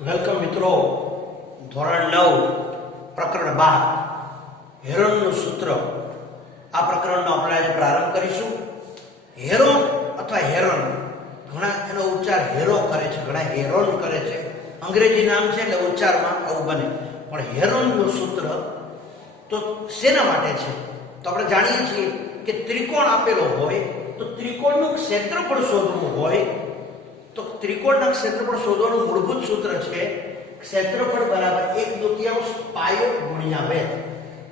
Welcome મિત્રો. ધોરણ 9 પ્રકરણ 12 હેરોનનું સૂત્ર. આ પ્રકરણનો આપણે આજે પ્રારંભ કરીશું. હેરોન અથવા હેરોન, ઘણા એનો ઉચ્ચાર હેરો કરે છે, ઘણા હેરોન કરે છે. અંગ્રેજી નામ છે એટલે ઉચ્ચારમાં આવું બને, પણ હેરોનનું સૂત્ર તો શેના માટે છે? તો આપણે જાણીએ છીએ કે ત્રિકોણ આપેલો હોય તો ત્રિકોણનું ક્ષેત્રફળ શોધવું હોય તો ત્રિકોણના ક્ષેત્રફળ શોધવાનું મૂળભૂત સૂત્ર છે ક્ષેત્રફળ બરાબર 1/2 પાયો ગુણ્યા વેધ.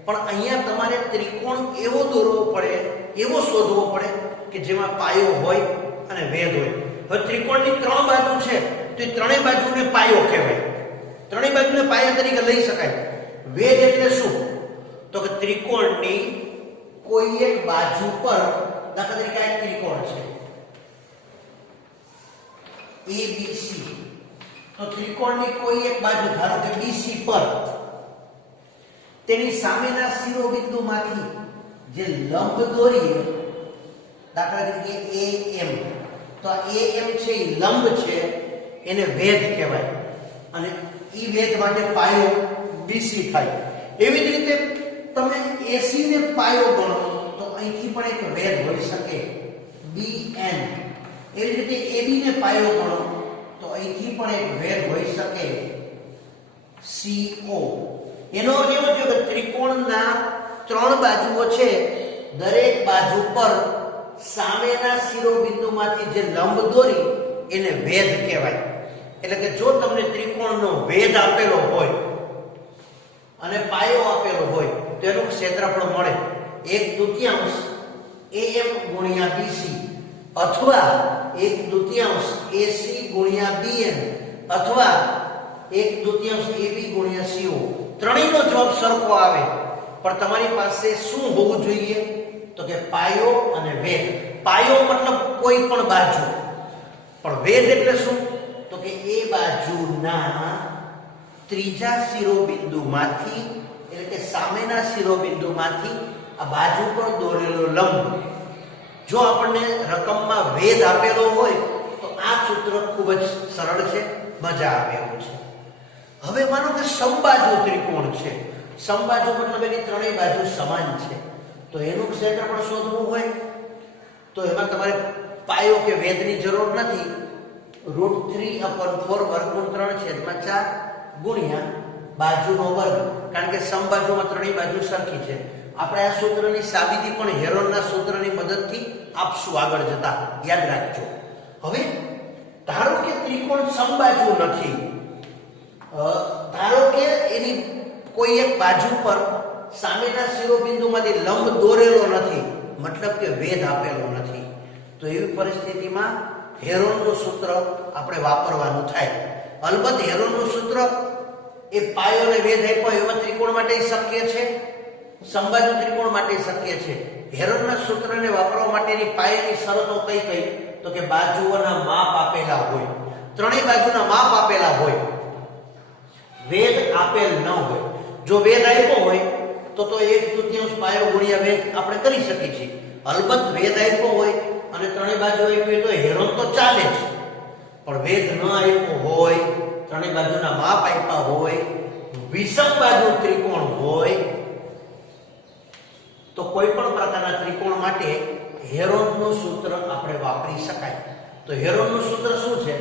પણ અહીંયા તમારે ત્રિકોણ એવો દોરવો પડે, એવો શોધવો પડે કે જેમાં પાયો હોય અને વેધ હોય. હવે ત્રિકોણની 3 બાજુ છે તો એ ત્રણેય બાજુને પાયો કહેવાય, ત્રણેય બાજુને પાયા તરીકે લઈ શકાય. વેધ એટલે શું? તો કે ત્રિકોણની કોઈ એક બાજુ પર, દાખલા તરીકે આ એક ત્રિકોણ છે ABC, તો ત્રિકોણની કોઈ એક બાજુ ધારો કે BC પર તેની સામેના શિરોબિંદુમાંથી જે લંબ દોરીએ, દાખલા તરીકે AM, તો આ AM છે એ લંબ છે, એને વેધ કહેવાય અને ઈ વેધ માટે પાયો BC થાય. એવી જ રીતે તમે AC ને પાયો ગણો તો અહીંથી પણ એક વેધ હોઈ શકે BN. એવી રીતે AB ને પાયો ગણો તો અહીંથી પણ એક વેધ હોઈ શકે CO. એનો અર્થ એવો થયો કે ત્રિકોણના 3 બાજુઓ છે, દરેક બાજુ પર સામેના શિરોબિંદુમાંથી જે લંબ દોરી એને વેધ કહેવાય. એટલે કે જો તમને ત્રિકોણનો વેધ આપેલો હોય અને પાયો આપેલો હોય તો એનું ક્ષેત્રફળ મળે 1/2 AM ગુણ્યા BC અથવા 1/2 AC ગુણ્યા BN અથવા 1/2 AB ગુણ્યા CO. ત્રણેયનો જવાબ સરખો આવે, પણ તમારી પાસે શું હોવું જોઈએ? તો કે પાયો અને વેધ. પાયો મતલબ કોઈ પણ બાજુ, પણ વેધ એટલે શું? તો કે એ બાજુના ત્રીજા શિરોબિંદુમાંથી, એટલે કે સામેના શિરોબિંદુમાંથી આ બાજુ પર દોરેલો લંબ. જો આપણને રકમમાં વેધ આપેલો હોય તો આ સૂત્ર ખૂબ જ સરળ છે, મજા આવે એવું છે. હવે માનો કે સમબાજુ ત્રિકોણ છે, સમબાજુ મતલબ એની ત્રણેય બાજુ સમાન છે, તો એનું ક્ષેત્રફળ શોધવું હોય તો એમાં તમારે પાયો કે વેધની જરૂર નથી. √3/4 વર્ગમૂળ 3/4 ગુણ્યા બાજુનો વર્ગ, કારણ કે સમબાજુમાં ત્રણેય બાજુ સરખી છે. આપણે આ સૂત્રની સાબિતી પણ હેરોનના સૂત્રની મદદથી આપશું આગળ જતા, યાદ રાખજો. હવે ધારો કે ત્રિકોણ સમબાજુ નથી, ધારો કે એની કોઈ એક બાજુ પર સામેના શિરોબિંદુમાંથી લંબ દોરેલો નથી, મતલબ કે વેધ આપેલો નથી, તો એવી પરિસ્થિતિમાં હેરોનનું સૂત્ર આપણે વાપરવાનું થાય. અલબત્ત હેરોનનું સૂત્ર એ પાયો અને વેધ આપ્યો એવા ત્રિકોણ માટે શક્ય છે, સમબાજુ ત્રિકોણ માટે શક્ય છે. હેરોનના સૂત્રને વાપરવા માટેની પાયાની શરતો કઈ કઈ? તો કે બાજુઓના માપ આપેલા હોય, ત્રણેય બાજુના માપ આપેલા હોય, વેધ આપેલ ન હોય. જો વેધ આપ્યો હોય તો 1/2 પાયો ગુણ્યા વેધ આપણે કરી શકીએ છીએ. અલબત્ત વેધ આપ્યો હોય અને ત્રણેય બાજુ આપી તો હેરોન તો ચાલે જ, પણ વેધ ન આપ્યો હોય, ત્રણેય બાજુના માપ આપ્યા હોય, વિષમ બાજુ ત્રિકોણ હોય તો કોઈ પણ પ્રકારના ત્રિકોણ માટે હેરોનનું સૂત્ર આપણે વાપરી શકાય. તો હેરોનનું સૂત્ર શું છે?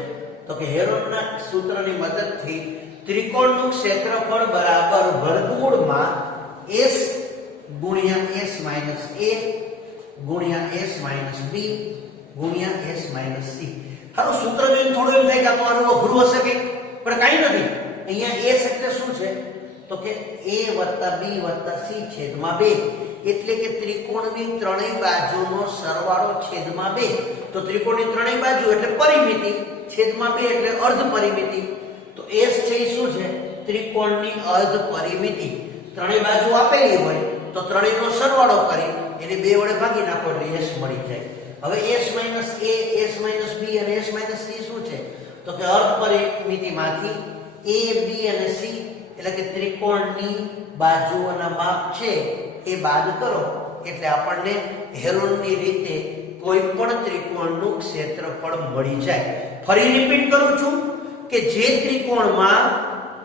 તો કે હેરોનના સૂત્રની મદદથી ત્રિકોણનું ક્ષેત્રફળ બરાબર વર્ગમૂળમાં S ગુણ્યા S માઈનસ A ગુણ્યા S માઈનસ B ગુણ્યા S માઈનસ C. હાલો સૂત્ર જોઈને થોડું એમ થાય કે આ તો આનું અઘરું હશે કે, પણ કાંઈ નથી. અહીંયા S એટલે શું છે? તો કે A + B + C છેદમાં 2, એટલે કે ત્રિકોણની ત્રણેય બાજુનો સરવાળો છેદમાં 2. તો ત્રિકોણની ત્રણેય બાજુ એટલે પરિમિતિ, છેદમાં 2 એટલે અર્ધ પરિમિતિ. તો S છે એ શું છે? ત્રિકોણની અર્ધ પરિમિતિ. ત્રણેય બાજુ આપેલી હોય તો ત્રણેયનો સરવાળો કરી એને 2 વડે ભાગી નાખો એટલે S મળી જાય. હવે S minus A, S minus B અને S માઈનસ C શું છે? તો કે અર્ધ પરિમિતિમાંથી A, B અને C, એટલે કે ત્રિકોણની બાજુઓના માપ છે એ બાદ કરો એટલે આપણને હેરોનની રીતે કોઈ પણ ત્રિકોણનું ક્ષેત્રફળ મળી જાય. ફરી રિપીટ કરું છું કે જે ત્રિકોણમાં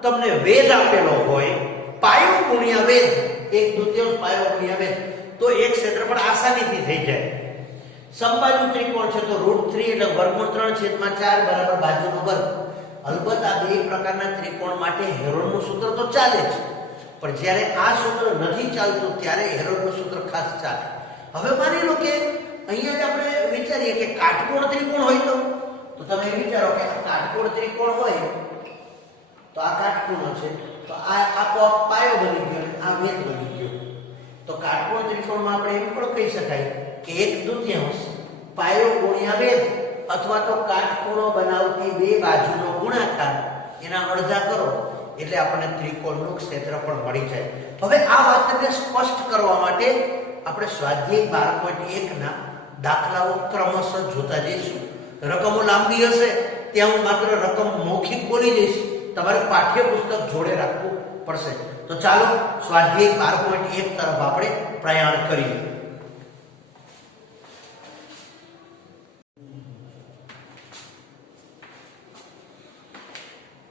તમને વેધ આપેલો હોય, પાયો ગુણ્યા વેધ, 1/2 પાયો ગુણ્યા વેધ, તો એક ક્ષેત્રફળ આસાનીથી થઈ જાય. સમબાજુ ત્રિકોણ છે તો √3 એટલે વર્ગમૂળ 3/4 બરાબર બાજુનો વર્ગ. અલબત્ત આ બે પ્રકારના ત્રિકોણ માટે હેરોનનું સૂત્ર તો ચાલે જ, પણ જ્યારે આ સૂત્ર નથી ચાલતું ત્યારે હેરોનનું સૂત્ર ખાસ ચાલે. હવે માની લો કે અહીંયા જ આપણે વિચારીએ કે કાટકોણ ત્રિકોણ હોય તો તમે વિચારો કે કાટકોણ ત્રિકોણ હોય તો આ કાટખૂણો છે, તો આ આપોઆપ પાયો બની ગયો અને આ વેધ બની ગયો. તો કાટકોણ ત્રિકોણમાં આપણે એમ પણ કહી શકાય કે 1/2 પાયો ગુણ્યા વેધ, અથવા તો કાટખૂણો બનાવતી બે બાજુનો ગુણાકાર એના અડધા કરો એટલે આપણને ત્રિકોણનું ક્ષેત્રફળ મળી જાય. હવે આ વાતને સ્પષ્ટ કરવા માટે આપણે સ્વાધ્યાય 12.1 ના દાખલાઓ ક્રમશઃ જોતા જઈશું. રકમો લાંબી હશે ત્યાં હું માત્ર રકમ મૌખિક બોલી જઈશ, તમારે પાઠ્યપુસ્તક જોડે રાખવું પડશે. તો ચાલો સ્વાધ્યાય 12.1 તરફ આપણે પ્રયાણ કરીએ.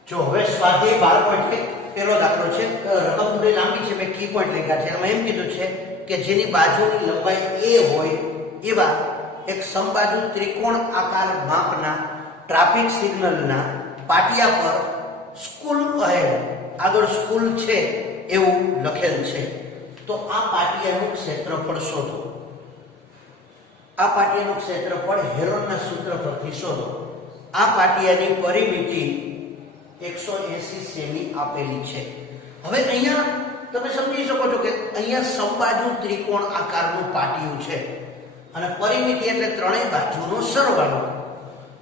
જો હવે સ્વાધ્યાય 12.1 પેલો દાખલો છે. રકમ થોડી લાંબી છે, મેં કી પોઈન્ટ લખ્યા છે. એમાં એમ કીધું છે કે જેની બાજુની લંબાઈ a હોય એવા એક સમબાજુ ત્રિકોણ આકાર માપના ટ્રાફિક સિગ્નલના પાટિયા પર સ્કૂલ અહેડ, આગળ સ્કૂલ છે એવું લખેલ છે. તો આ પાટિયાનું ક્ષેત્રફળ શોધો. આ પાટિયાનું ક્ષેત્રફળ હેરોનના સૂત્ર પરથી શોધો. આ પાટિયાની પરિમિતિ 180 સેમી આપેલી છે. હવે અહીંયા તમે સમજી શકો છો કે અહીંયા સમબાજુ ત્રિકોણ આકારનું પાટિયું છે અને પરિમિતિ એટલે ત્રણેય બાજુનો સરવાળો.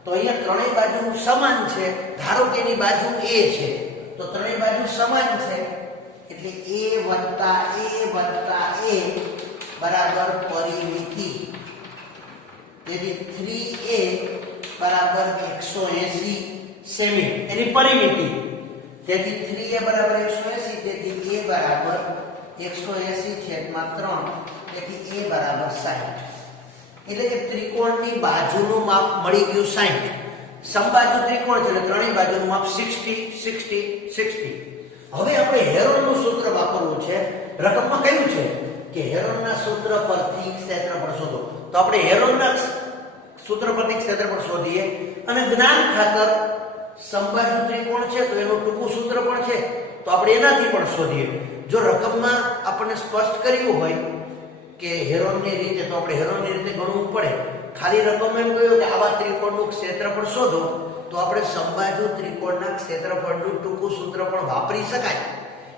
તો અહીંયા ત્રણેય બાજુ સમાન છે. ધારો કે એની બાજુ a છે તો ત્રણેય બાજુ સમાન છે એટલે a બરાબર પરિમિતિ. તેથી 3a બરાબર 180 સેમી એની પરિમિતિ. તેથી 3a બરાબર 180, તેથી a બરાબર 180/3, તેથી a બરાબર 60. એટલે કે ત્રિકોણની બાજુનું માપ મળી ગયું 60. સમબાજુ ત્રિકોણ છે એટલે ત્રણેય બાજુનું માપ 60 60 60. હવે આપણે હેરોનનું સૂત્ર વાપરવું છે. રકમમાં કયું છે કે હેરોનના સૂત્ર પરથી ક્ષેત્રફળ શોધો. તો આપણે હેરોનના સૂત્ર પરથી ક્ષેત્રફળ શોધીએ અને જ્ઞાન ખાતર સમબાજુ ત્રિકોણ છે તો એનું ટૂંકું સૂત્ર પણ છે તો આપણે એનાથી પણ શોધીએ. જો રકમમાં આપણને સ્પષ્ટ કર્યું હોય કે હેરોનની રીતે તો આપણે હેરોનની રીતે ગણવું પડે. ખાલી રકમ એમ કહ્યું કે આવા ત્રિકોણનું ક્ષેત્રફળ શોધો તો આપણે સમબાજુ ત્રિકોણના ક્ષેત્રફળનું ટૂંકું સૂત્ર પણ વાપરી શકાય.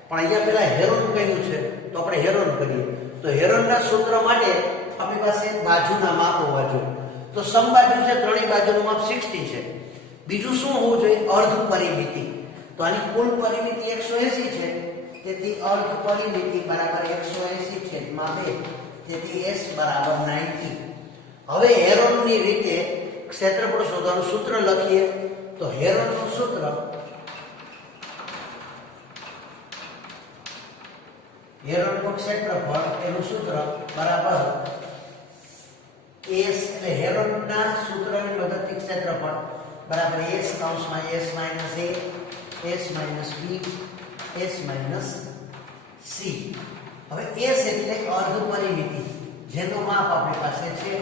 પણ અહીંયા પેલા હેરોન કહ્યું છે તો આપણે હેરોન કરીએ. તો હેરોનના સૂત્ર માટે આપણી પાસે બાજુના માપ હોવા જોઈએ. તો સમબાજુ છે, ત્રણેય બાજુનું માપ 60 છે. બીજું શું હોવું જોઈએ? અર્ધ પરિમિતિ. તો આની કુલ પરિમિતિ 180 છે, તેથી અર્ધ પરિમિતિ બરાબર 180/2, તેથી s બરાબર 90. હવે હેરોનની રીતે ક્ષેત્રફળ શોધવાનું સૂત્ર લખીએ. તો હેરોનનું સૂત્ર હેરોનનું ક્ષેત્રફળ એનું સૂત્ર બરાબર s એટલે હેરોનના સૂત્રની મદદથી ક્ષેત્રફળ બરાબર s કૌંસમાં s minus a s minus b s minus c. હવે s એટલે અર્ધ પરિમિતિ જેનું માપ આપણી પાસે છે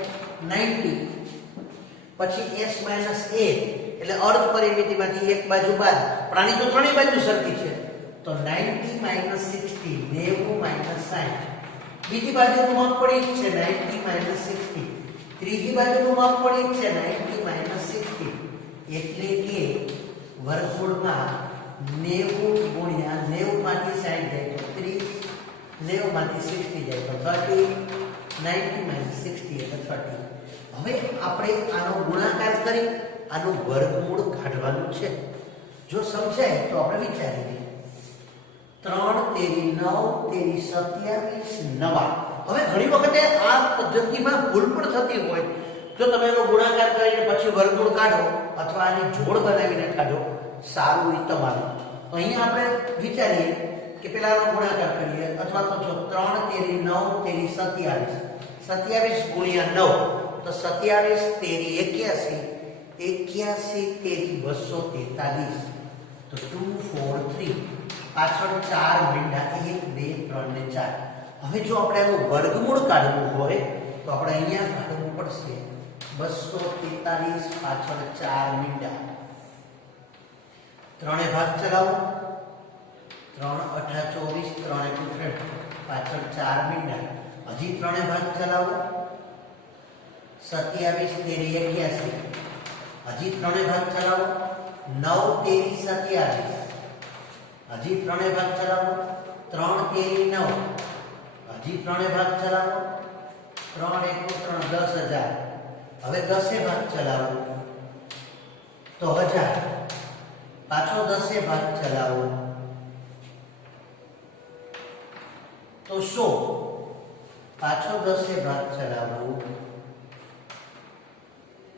90. પછી s માઈનસ a એટલે અર્ધ પરિમિતિમાંથી એક બાજુ બાદ, પણ આની તો ત્રણેય બાજુ સરખી છે તો 90 માઈનસ 60 90 માઈનસ 60. બીજી બાજુનું માપ પણ એક છે 90 માઈનસ 60. ત્રીજી બાજુનું માપ પણ એક છે 90 માઈનસ 60. એટલે કે વર્ગમૂળમાં 90 ગુણ્યા 90 માંથી 60 જાય તો 30, 90 માંથી 60 જાય તો 30, 90 માઈનસ 60 એટલે 30. હવે આપણે આનો ગુણાકાર કરી આનું વર્ગમૂળ કાઢવાનું છે. જો સમજાય તો આપણે વિચારીએ. 3 તેરી 9 તેરી 27 9. હવે ઘણી વખતે આ પદ્ધતિમાં ભૂલ પણ થતી હોય. જો તમે એનો ગુણાકાર કરીને પછી વર્ગમૂળ કાઢો અથવા આની જોડ બનાવીને કાઢો, સારું એ તમારું. તો અહીંયા આપણે વિચારીએ કે પેલાનો ગુણાકાર કરીએ અથવા તો જો 3 તેરી 9 તેરી 27 27 ગુણ્યા 9 તો 27 તેરી 81 81 તેરી 243 તો 2 4 3 પાછળ 4 મીંડા 1 2 3 ને 4. હવે જો આપણે આનું વર્ગમૂળ કાઢવું હોય તો આપણે અહીંયા કાઢવું પડશે 243 પાછળ 4 મીંડા. 3 ભાગ ચલાવો 3 8 24 3 1 3 પાછળ 4 મીંડા. હજી 3 ભાગ ચલાવો 27 તેરી 81. હજી 3 ભાગ ચલાવો 9 તેરી 27. હજી 3 ભાગ ચલાવો 3 તેરી 9. હજી 3 ભાગ ચલાવો 3 1 3 10,000. હવે 10 ભાગ ચલાવો તો 1000. પાછો 10 ભાગ ચલાવો તો 100. પાછો 10 ભાગ ચલાવો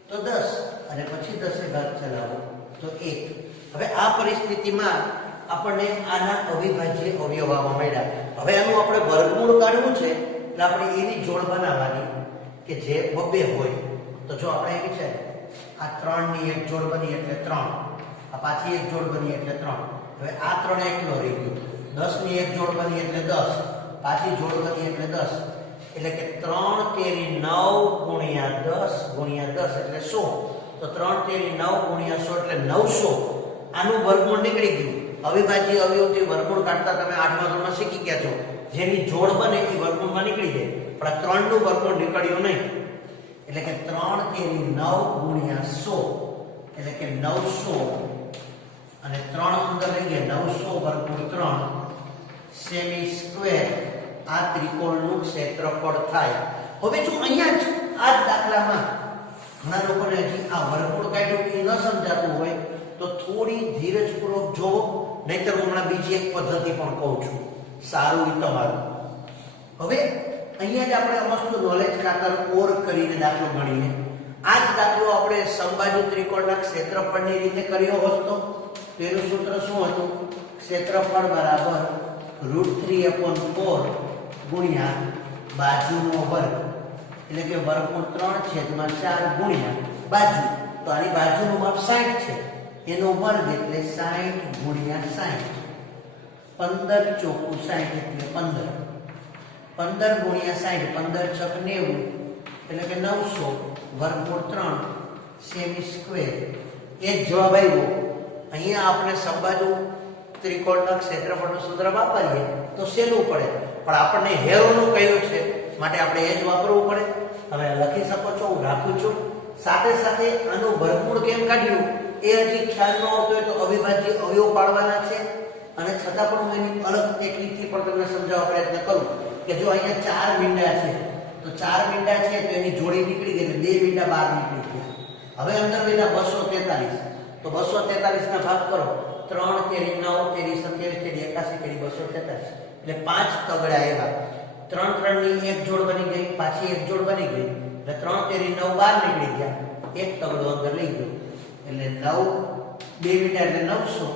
તો 10 અને પછી 10 ભાગ ચલાવો તો 1. હવે આ પરિસ્થિતિમાં આપણને આના અવિભાજ્ય અવયવ આવવા મળ્યા. હવે આનું આપણે વર્ગમૂળ કાઢવું છે એટલે આપણે એવી જોડ બનાવવાની કે જે બબે હોય. તો જો આપણે એવી છે આ 3 ની એક જોડ બની એટલે 3, આ પાછી એક જોડ બની એટલે 3. હવે આ 3 એકલો રહી ગયો. 10 ની એક જોડ બની એટલે 10, પાછી જોડ બની એટલે 10. એટલે કે 3 તેરી 9 ગુણ્યા 10 ગુણ્યા 10 એટલે 100. તો 3 તેરી 9 ગુણ્યા 100 એટલે 900. આનું વર્ગમૂળ નીકળી ગયું. અવિભાજ્ય અવયવથી વર્ગમૂળ કાઢતા તમે 8મા ધોરણમાં શીખી ગયા છો. જેની જોડ બને એ વર્ગમૂળમાં નીકળી જાય, પણ 3 નું વર્ગમૂળ નીકળ્યું નહીં. એટલે કે 3 તેરી 9 ગુણ્યા 100 એટલે કે 900 અને 3 અંદર લઈ ગયા 900 વર્ગમૂળ 3 સેમી સ્ક્વેર. આ ત્રિકોણનું ક્ષેત્રફળ થાય. હવે જો અહીંયા જ આ દાખલામાં ઘણા લોકોને હજી આ વર્ગમૂળ કાઢ્યું એ ન સમજાતું હોય તો થોડી ધીરજપૂર્વક જોવો, નહીતર હું હમણાં બીજી એક પદ્ધતિ પણ કહું છું. સારું એ તમારું. હવે અહીંયા જ આપણે મસ્ત નોલેજ ખાતર ઓર કરીને દાખલો ગણીએ. આ જ દાખલો આપણે સમબાજુ ત્રિકોણના ક્ષેત્રફળની રીતે કર્યો હોત તો તેનું સૂત્ર શું હતું? ક્ષેત્રફળ બરાબર √3/4 ગુણ્યા બાજુનો વર્ગ. એટલે કે વર્ગમૂળ 3/4 ગુણ્યા બાજુ. તો આની બાજુનું માપ 60 છે, એનો વર્ગ એટલે 60 ગુણ્યા 60. 15 ચોકું 60 એટલે 15. 15 ગુણ્યા 60 15 છક 90 એટલે કે 900 વર્ગમૂળ 3 સેમી સ્ક્વેર. એ જ જવાબ આવ્યો. અહીંયા આપણે સમબાજુ ત્રિકોણના ક્ષેત્રફળનું સૂત્ર વાપરીએ તો સહેલું પડે, પણ આપણને હેરોનું કહ્યું છે માટે આપણે એ જ વાપરવું પડે. હવે લખી શકો છો, હું રાખું છું. સાથે સાથે આનું વર્ગમૂળ કેમ કાઢ્યું એ હજી ખ્યાલ ન આવતો હોય તો અવિભાજ્ય અવયવ પાડવાના છે. અને છતાં પણ હું એની અલગ ટેકનિકથી પણ તમને સમજાવવા પ્રયત્ન કરું કે જો અહીંયા 4 મીંડા છે તો 4 મીંડા છે તો એની જોડી નીકળી ગઈ, 2 મીંડા બહાર નીકળી ગયા. હવે અંદર બેઠા 243 તો 243 ના ભાગ કરો. 3 તેરી 9 તેરી 27 તેરી 81 તેરી 243 એટલે 5 તગડા આવ્યા. 3 3 ની એક જોડ બની ગઈ, પાછી એક જોડ બની ગઈ એટલે 3 તેરી 9 બહાર નીકળી ગયા, એક તગડો અંદર લઈ ગયો એટલે 9 2 મીંડા એટલે 900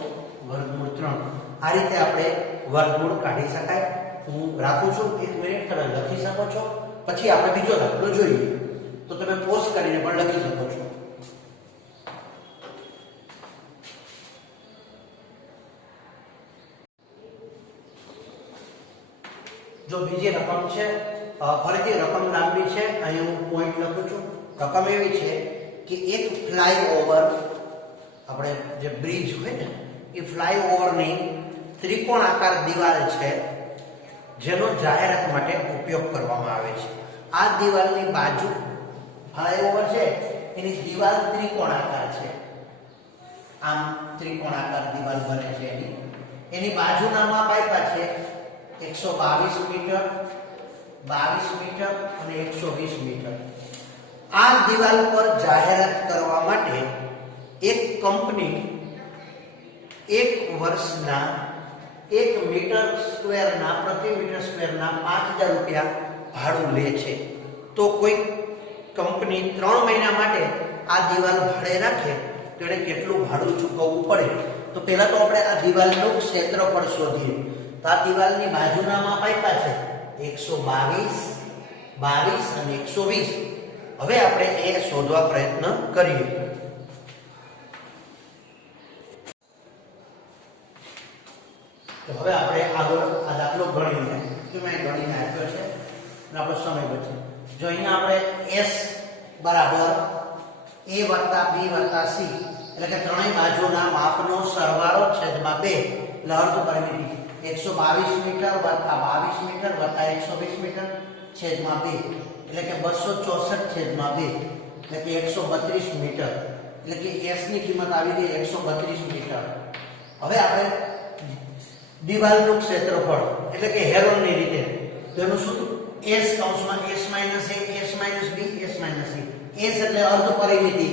વર્ગમૂળ 3. આ રીતે આપણે વર્ગમૂળ કાઢી શકાય. હું રાખું છું, 1 મિનિટ તમે લખી શકો છો, પછી આપણે બીજો દાખલો જોઈએ તો તમે પોઝ કરીને પણ લખી શકો છો. જો બીજી રકમ છે, ફરીથી રકમ લાંબી છે, અહીં હું પોઈન્ટ લખું છું. રકમ એવી છે કે એક ફ્લાયઓવર, આપણે જે બ્રિજ હોય ને એ ફ્લાયઓવરની ત્રિકોણાકાર દિવાલ છે જેનો જાહેરાત માટે ઉપયોગ કરવામાં આવે છે. આ દિવાલની બાજુ ફ્લાયઓવર છે એની દિવાલ ત્રિકોણાકાર છે. આમ ત્રિકોણાકાર દિવાલ બને છે. એની બાજુના માપ આપ્યા છે 122 મીટર, 22 મીટર અને 120 મીટર. આ દિવાલ પર જાહેરાત કરવા માટે એક કંપની 1 વર્ષના 1 મીટર સ્ક્વેરના પ્રતિ મીટર સ્ક્વેરના 5000 રૂપિયા ભાડું લે છે. તો કોઈ કંપની 3 મહિના માટે આ દિવાલ ભાડે રાખે તો એને કેટલું ભાડું ચૂકવવું પડે? તો પહેલા તો આપણે આ દિવાલનું ક્ષેત્રફળ શોધીએ. તો આ દિવાલની બાજુના માપ આપ્યા છે 122, 22 અને 120. હવે આપણે એ શોધવા પ્રયત્ન કરીએ. માં ગણીને આપ્યો છે અને આપણો સમય બચે. જો અહીંયા આપણે s બરાબર a વત્તા b વત્તા c એટલે કે ત્રણેય બાજુના માપનો સરવાળો છેદમાં 2 એટલે અર્ધ પરિમિતિ 122 મીટર વત્તા 22 મીટર વત્તા 120 મીટર છેદમાં 2 એટલે કે 264 છેદમાં 2 એટલે કે 132 મીટર એટલે કે s ની કિંમત આવી ગઈ 132 મીટર. હવે આપણે દિવાલનું ક્ષેત્રફળ એટલે કે હેરોનની રીતે તેનું સૂત્ર s કૌંસમાં s - a s - b s - c. s એટલે અર્ધ પરિમિતિ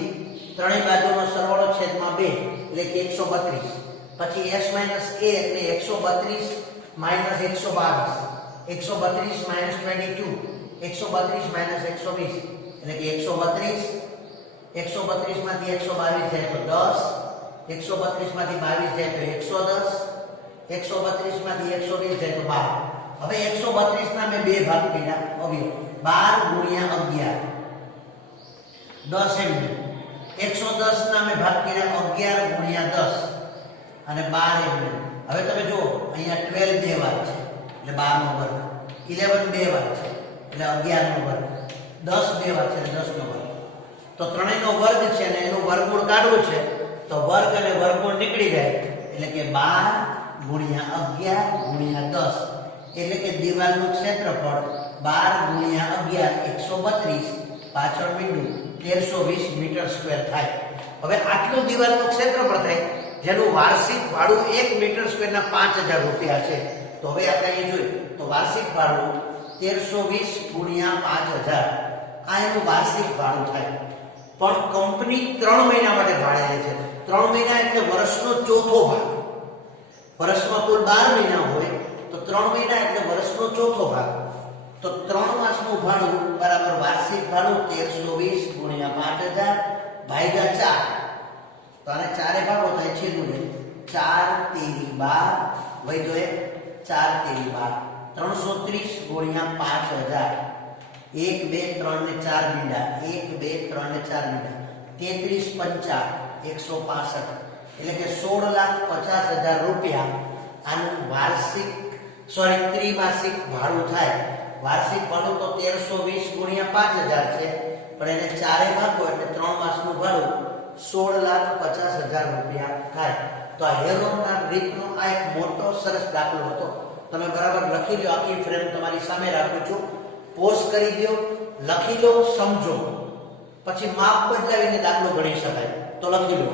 ત્રણેય બાજુનો સરવાળો છેદમાં 2 એટલે કે 132. પછી s - a એટલે 132 - 122 132 - 22 132 - 120 એટલે કે 132 132 માંથી 122 જાય તો 10 132 માંથી 22 જાય તો 110 132 માંથી 120 જાય તો 12. હવે 132 ના મેં બે ભાગ કર્યા. હવે 12 * 11 10 mm. 110 ના મેં ભાગ કર્યા 11 * 10 અને 12 mm. હવે તમે જુઓ અહીંયા 12 બે વાર છે એટલે 12 નો વર્ગ, 11 બે વાર છે એટલે 11 નો વર્ગ, 10 બે વાર છે એટલે 10 નો વર્ગ. તો ત્રણેયનો વર્ગ છે અને એનું વર્ગમૂળ કાઢવું છે તો વર્ગ અને વર્ગમૂળ નીકળી જાય એટલે કે 12 * 11 * 10 એટલે કે દિવાલનું ક્ષેત્રફળ 12 * 11 132 પાછળ મીંડું 1320 મીટર સ્ક્વેર થાય. હવે આટલું દિવાલનું ક્ષેત્રફળ થાય જેનું વાર્ષિક ભાડું 1 મીટર સ્ક્વેરના 5000 રૂપિયા છે. તો હવે આપણે અહીં જોઈએ તો વાર્ષિક ભાડું 1320 * 5000 આ એનું વાર્ષિક ભાડું થાય. પણ કંપની 3 મહિના માટે ભાડે લે છે. 3 મહિના એટલે વર્ષનો ચોથો ભાગ. વર્ષમાં કુલ 12 મહિના હોય તો 3 મહિના એટલે વર્ષનો ચોથો ભાગ. તો 3 માસનું ભાડું બરાબર વાર્ષિક ભાડું 1320 * 5000 ભાગ્યા 4. તો આને ચારે ભાગો થાય છેદું લે 4 તેરી 12 વૈધો 4 તેરી 12 330 * 5000 1 2 3 ને 4 મીંડા 1 2 3 ને 4 મીંડા 33 5 165 એટલે કે 16,50,000 રૂપિયા આનું વાર્ષિક ત્રિમાસિક ભાડું થાય. વાર્ષિક ભાડું તો 1320 * 5000 છે પણ એને ચારે ભાગો એટલે 3 માસનું ભાડું 16,50,000 રૂપિયા થાય. તો આ હેરોનના રીતનો આ એક મોટો સરસ દાખલો હતો. તમે બરાબર લખી લો. આખી ફ્રેમ તમારી સામે રાખું છું. પોઝ કરી દો, લખી લો, સમજો, પછી માપ બદલાવીને દાખલો ગણી શકાય. તો લખી લો